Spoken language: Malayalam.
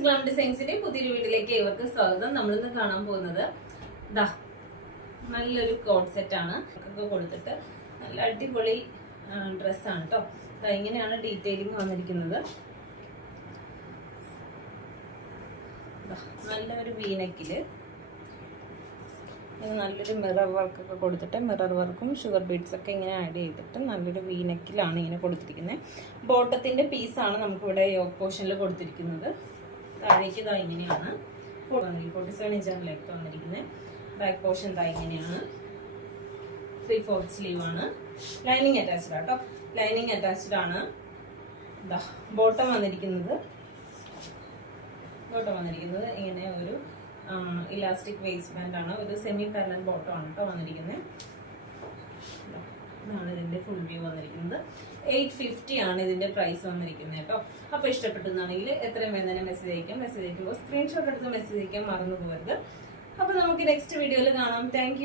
ഫ്രണ്ട്സ്, ഗ്ലാം ഡിസൈൻസിന്റെ പുതിയൊരു വീട്ടിലേക്ക് ഏവർക്കും സ്വാഗതം. നമ്മളിന്ന് കാണാൻ പോകുന്നത് നല്ലൊരു കോഡ് സെറ്റ് ആണ്. ഒക്കെ കൊടുത്തിട്ട് നല്ല അടിപൊളി ഡ്രസ്സാണ് കേട്ടോ. ഇങ്ങനെയാണ് ഡീറ്റെയിലിംഗ് വന്നിരിക്കുന്നത്. നല്ലൊരു വീനക്കില് നല്ലൊരു മിറർ വർക്കൊക്കെ കൊടുത്തിട്ട്, മിറർ വർക്കും ഷുഗർ ബീഡ്സ് ഒക്കെ ഇങ്ങനെ ആഡ് ചെയ്തിട്ട് നല്ലൊരു വീനെക്കിലാണ് ഇങ്ങനെ കൊടുത്തിരിക്കുന്നത്. ബോട്ടത്തിന്റെ പീസാണ് നമുക്കിവിടെ യോക്ക് പോർഷനിൽ കൊടുത്തിരിക്കുന്നത്. താഴേക്ക് ഇങ്ങനെയാണ് 47 ഇഞ്ചാണ് ലെങ്ത് വന്നിരിക്കുന്നത്. ബാക്ക് പോർഷൻ ഇങ്ങനെയാണ്. 3/4 സ്ലീവ് ആണ്. ലൈനിങ് അറ്റാച്ച്ഡ് ആട്ടോ. ലൈനിങ് അറ്റാച്ച്ഡ് ആണ്. ബോട്ടം വന്നിരിക്കുന്നത് ഇങ്ങനെ ഒരു ഇലാസ്റ്റിക് വേസ്റ്റ് ബാൻഡ് ആണ്. ഒരു സെമി പാരലൽ ബോട്ടം ആണ് കേട്ടോ വന്നിരിക്കുന്നത്. ഇതാണ് ഇതിന്റെ ഫുൾ വ്യൂ വന്നിരിക്കുന്നത്. 850 ആണ് ഇതിന്റെ പ്രൈസ് വന്നിരിക്കുന്നത് കേട്ടോ. അപ്പൊ ഇഷ്ടപ്പെട്ടെന്നാണെങ്കിൽ എത്രയും വേഗം തന്നെ മെസ്സേജ് അയക്കുമ്പോൾ സ്ക്രീൻഷോട്ട് എടുത്ത് മെസ്സേജ് അയക്കാൻ മറന്നു പോകരുത്. അപ്പൊ നമുക്ക് നെക്സ്റ്റ് വീഡിയോയിൽ കാണാം. താങ്ക്